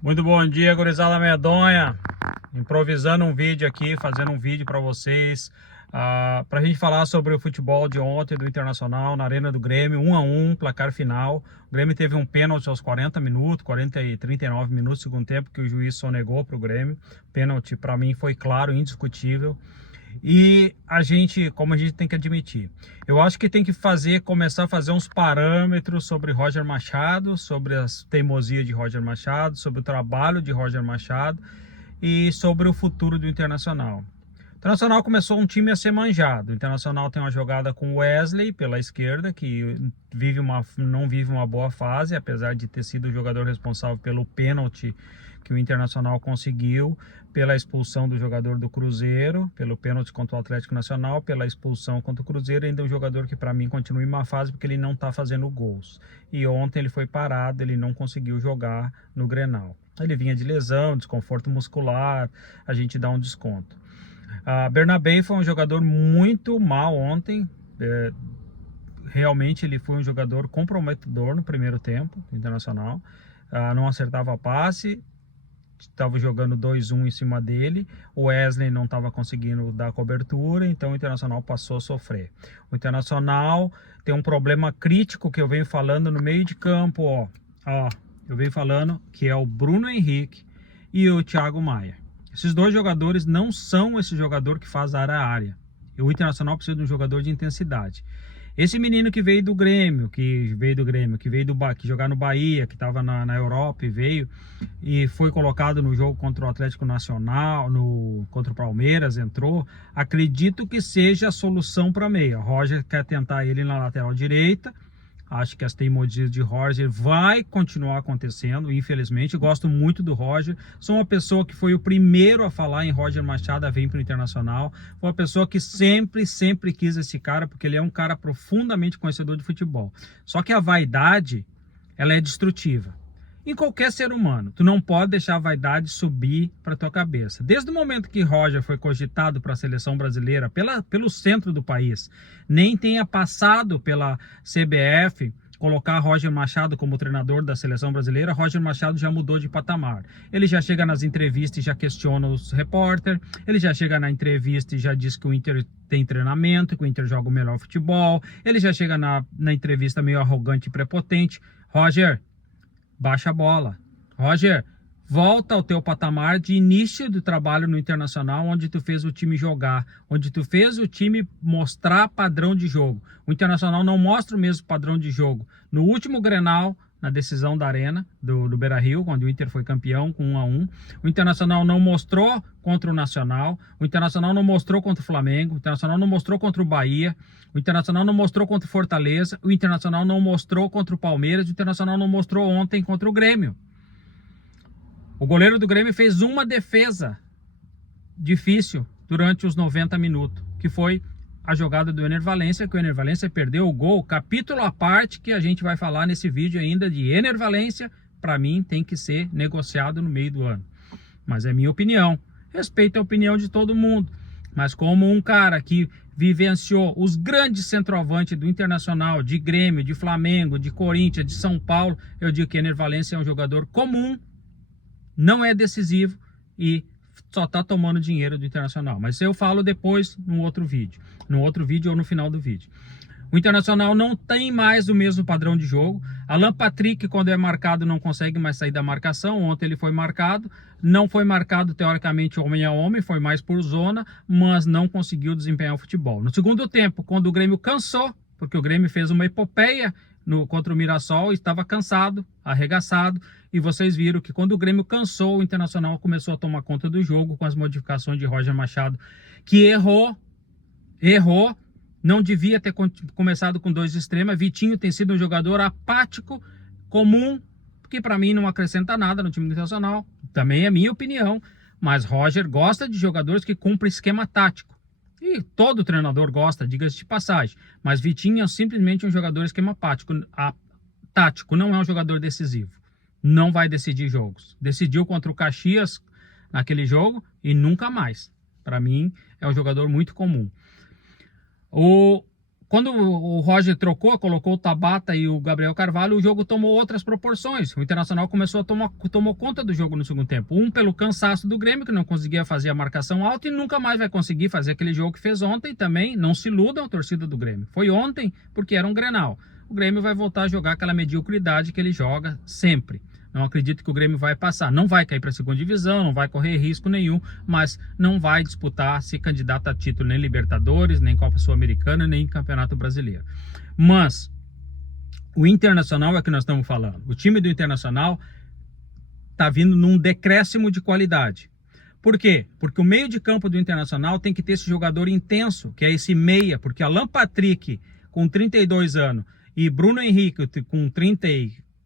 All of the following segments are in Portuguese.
Muito bom dia, gurizada medonha. Improvisando um vídeo aqui, fazendo um vídeo para vocês, para a gente falar sobre o futebol de ontem do Internacional na Arena do Grêmio, 1-1, placar final. O Grêmio teve um pênalti aos 40 minutos, 40 e 39 minutos do segundo tempo, que o juiz sonegou para o Grêmio. Pênalti para mim foi claro, indiscutível. E a gente, como a gente tem que admitir, eu acho que tem que começar a fazer uns parâmetros sobre Roger Machado, sobre as teimosias de Roger Machado, sobre o trabalho de Roger Machado e sobre o futuro do Internacional. O Internacional começou um time a ser manjado. O Internacional tem uma jogada com o Wesley pela esquerda, que não vive uma boa fase, apesar de ter sido o jogador responsável pelo pênalti que o Internacional conseguiu, pela expulsão do jogador do Cruzeiro, pelo pênalti contra o Atlético Nacional, pela expulsão contra o Cruzeiro, ainda um jogador que para mim continua em má fase porque ele não está fazendo gols. E ontem ele foi parado, ele não conseguiu jogar no Grenal. Ele vinha de lesão, desconforto muscular, a gente dá um desconto. Bernabé foi um jogador muito mal ontem, realmente ele foi um jogador comprometedor no primeiro tempo do Internacional, não acertava passe, estava jogando 2-1 em cima dele, o Wesley não estava conseguindo dar cobertura, então o Internacional passou a sofrer. O Internacional tem um problema crítico que eu venho falando no meio de campo, eu venho falando que é o Bruno Henrique e o Thiago Maia. Esses dois jogadores não são esse jogador que faz área a área. O Internacional precisa de um jogador de intensidade. Esse menino que veio do Grêmio, que jogar no Bahia, que estava na Europa e veio e foi colocado no jogo contra o Atlético Nacional, contra o Palmeiras, entrou. Acredito que seja a solução para meia. Roger quer tentar ele na lateral direita. Acho que as teimosias de Roger vai continuar acontecendo, infelizmente. Gosto muito do Roger. Sou uma pessoa que foi o primeiro a falar em Roger Machado a vir para o Internacional. Foi uma pessoa que sempre quis esse cara, porque ele é um cara profundamente conhecedor de futebol. Só que a vaidade, ela é destrutiva. Em qualquer ser humano, tu não pode deixar a vaidade subir para tua cabeça. Desde o momento que Roger foi cogitado para a seleção brasileira pelo centro do país, nem tenha passado pela CBF, colocar Roger Machado como treinador da seleção brasileira, Roger Machado já mudou de patamar. Ele já chega nas entrevistas e já questiona os repórteres, ele já chega na entrevista e já diz que o Inter tem treinamento, que o Inter joga o melhor futebol, ele já chega na entrevista meio arrogante e prepotente. Roger, baixa a bola. Roger, volta ao teu patamar de início do trabalho no Internacional, onde tu fez o time jogar, onde tu fez o time mostrar padrão de jogo. O Internacional não mostra o mesmo padrão de jogo. No último Grenal, na decisão da Arena, do Beira-Rio, quando o Inter foi campeão com 1-1, o Internacional não mostrou contra o Nacional, o Internacional não mostrou contra o Flamengo, o Internacional não mostrou contra o Bahia, o Internacional não mostrou contra o Fortaleza, o Internacional não mostrou contra o Palmeiras, o Internacional não mostrou ontem contra o Grêmio. O goleiro do Grêmio fez uma defesa difícil durante os 90 minutos, que foi a jogada do Ener Valencia, que o Ener Valencia perdeu o gol, capítulo à parte que a gente vai falar nesse vídeo ainda de Ener Valencia, para mim tem que ser negociado no meio do ano. Mas é minha opinião, respeito a opinião de todo mundo, mas como um cara que vivenciou os grandes centroavantes do Internacional, de Grêmio, de Flamengo, de Corinthians, de São Paulo, eu digo que Ener Valencia é um jogador comum, não é decisivo e só tá tomando dinheiro do Internacional. Mas eu falo depois num outro vídeo ou no final do vídeo. O Internacional não tem mais o mesmo padrão de jogo. Alan Patrick, quando é marcado, não consegue mais sair da marcação. Ontem ele foi marcado. Não foi marcado, teoricamente, homem a homem. Foi mais por zona, mas não conseguiu desempenhar o futebol. No segundo tempo, quando o Grêmio cansou, porque o Grêmio fez uma epopeia contra o Mirassol, estava cansado, arregaçado. E vocês viram que quando o Grêmio cansou, o Internacional começou a tomar conta do jogo com as modificações de Roger Machado, que errou, não devia ter começado com dois extremos. Vitinho tem sido um jogador apático, comum, que para mim não acrescenta nada no time do Internacional. Também é minha opinião, mas Roger gosta de jogadores que cumprem esquema tático. E todo treinador gosta, diga-se de passagem. Mas Vitinho é simplesmente um jogador esquema tático, não é um jogador decisivo. Não vai decidir jogos. Decidiu contra o Caxias naquele jogo e nunca mais. Para mim, é um jogador muito comum. quando o Roger trocou, colocou o Tabata e o Gabriel Carvalho, o jogo tomou outras proporções. O Internacional começou a tomou conta do jogo no segundo tempo. Pelo cansaço do Grêmio, que não conseguia fazer a marcação alta, e nunca mais vai conseguir fazer aquele jogo que fez ontem também. Não se iludam, a torcida do Grêmio. Foi ontem, porque era um Grenal. O Grêmio vai voltar a jogar aquela mediocridade que ele joga sempre. Não acredito que o Grêmio vai passar. Não vai cair para a segunda divisão, não vai correr risco nenhum, mas não vai disputar, ser candidato a título nem Libertadores, nem Copa Sul-Americana, nem Campeonato Brasileiro. Mas o Internacional é que nós estamos falando. O time do Internacional está vindo num decréscimo de qualidade. Por quê? Porque o meio de campo do Internacional tem que ter esse jogador intenso, que é esse meia, porque Alan Patrick, com 32 anos, e Bruno Henrique, com 30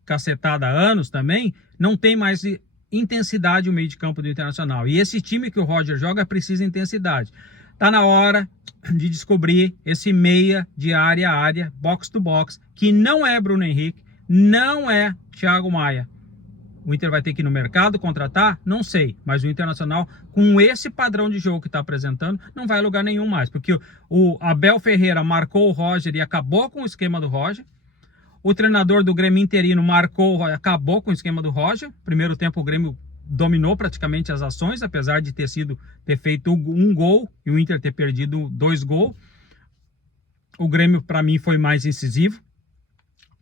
cacetada anos também, não tem mais intensidade o meio de campo do Internacional. E esse time que o Roger joga precisa de intensidade. Tá na hora de descobrir esse meia de área a área, box to box, que não é Bruno Henrique, não é Thiago Maia. O Inter vai ter que ir no mercado contratar? Não sei, mas o Internacional, com esse padrão de jogo que está apresentando, não vai a lugar nenhum mais, porque o Abel Ferreira marcou o Roger e acabou com o esquema do Roger. O treinador do Grêmio interino acabou com o esquema do Roger. Primeiro tempo o Grêmio dominou praticamente as ações, apesar de ter feito um gol e o Inter ter perdido 2 gols. O Grêmio, para mim, foi mais incisivo.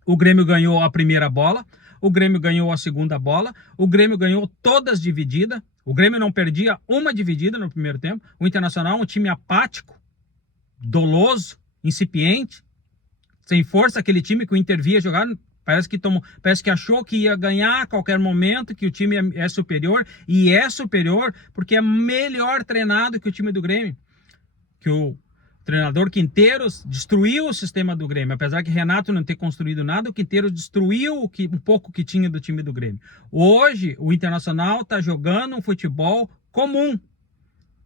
O Grêmio ganhou a primeira bola, o Grêmio ganhou a segunda bola, o Grêmio ganhou todas divididas. O Grêmio não perdia uma dividida no primeiro tempo. O Internacional é um time apático, doloso, incipiente, sem força, aquele time que o Inter via jogar, parece que achou que ia ganhar a qualquer momento, que o time é superior, e é superior porque é melhor treinado que o time do Grêmio. Que o treinador Quinteiros destruiu o sistema do Grêmio, apesar que Renato não ter construído nada, o Quinteiros destruiu um pouco que tinha do time do Grêmio. Hoje, o Internacional está jogando um futebol comum,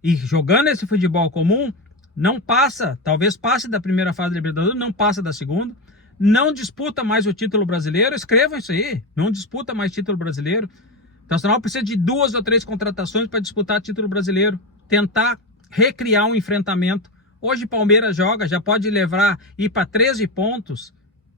e jogando esse futebol comum, não passa, talvez passe da primeira fase da Libertadores, não passa da segunda, não disputa mais o título brasileiro, escrevam isso aí, não disputa mais título brasileiro. O Internacional precisa de 2 ou 3 contratações para disputar título brasileiro, tentar recriar um enfrentamento. Hoje Palmeiras joga, já pode ir para 13 pontos,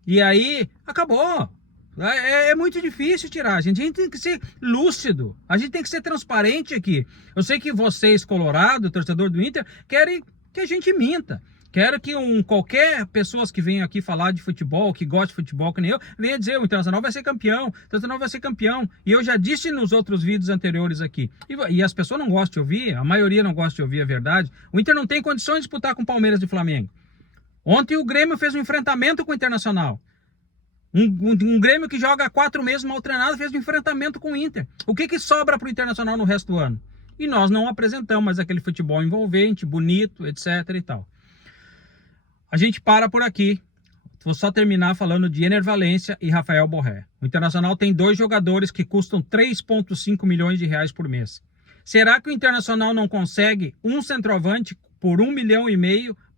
e aí acabou. É muito difícil tirar, a gente tem que ser lúcido, a gente tem que ser transparente aqui. Eu sei que vocês, Colorado, torcedor do Inter, querem que a gente minta. Quero que qualquer pessoa que venha aqui falar de futebol, que gosta de futebol, que nem eu, venha dizer, o Internacional vai ser campeão, o Internacional vai ser campeão. E eu já disse nos outros vídeos anteriores aqui. E as pessoas não gostam de ouvir, a maioria não gosta de ouvir a verdade. O Inter não tem condições de disputar com o Palmeiras e Flamengo. Ontem o Grêmio fez um enfrentamento com o Internacional. Um Grêmio que joga há 4 meses mal treinado fez um enfrentamento com o Inter. O que sobra para o Internacional no resto do ano? E nós não apresentamos mais aquele futebol envolvente, bonito, etc. e tal. A gente para por aqui. Vou só terminar falando de Ener Valencia e Rafael Borré. O Internacional tem 2 jogadores que custam 3,5 milhões de reais por mês. Será que o Internacional não consegue um centroavante por 1,5 milhão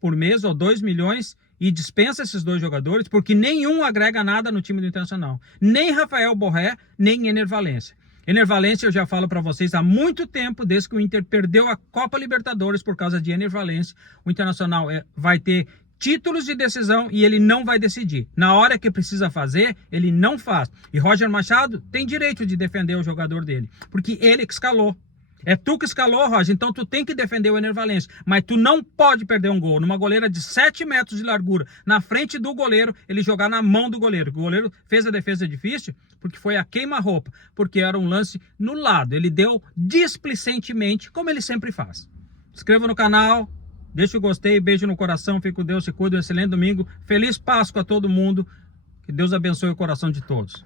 por mês ou 2 milhões e dispensa esses 2 jogadores? Porque nenhum agrega nada no time do Internacional. Nem Rafael Borré, nem Ener Valencia. Ener Valencia, eu já falo para vocês há muito tempo, desde que o Inter perdeu a Copa Libertadores por causa de Ener Valencia, o Internacional vai ter títulos de decisão e ele não vai decidir. Na hora que precisa fazer, ele não faz. E Roger Machado tem direito de defender o jogador dele, porque ele que escalou. É tu que escalou, Roger, então tu tem que defender o Ener Valencia. Mas tu não pode perder um gol numa goleira de 7 metros de largura, na frente do goleiro, ele jogar na mão do goleiro. O goleiro fez a defesa difícil porque foi a queima-roupa, porque era um lance no lado. Ele deu displicentemente, como ele sempre faz. Se inscreva no canal, deixa o gostei, beijo no coração, fique com Deus, se cuida, um excelente domingo. Feliz Páscoa a todo mundo, que Deus abençoe o coração de todos.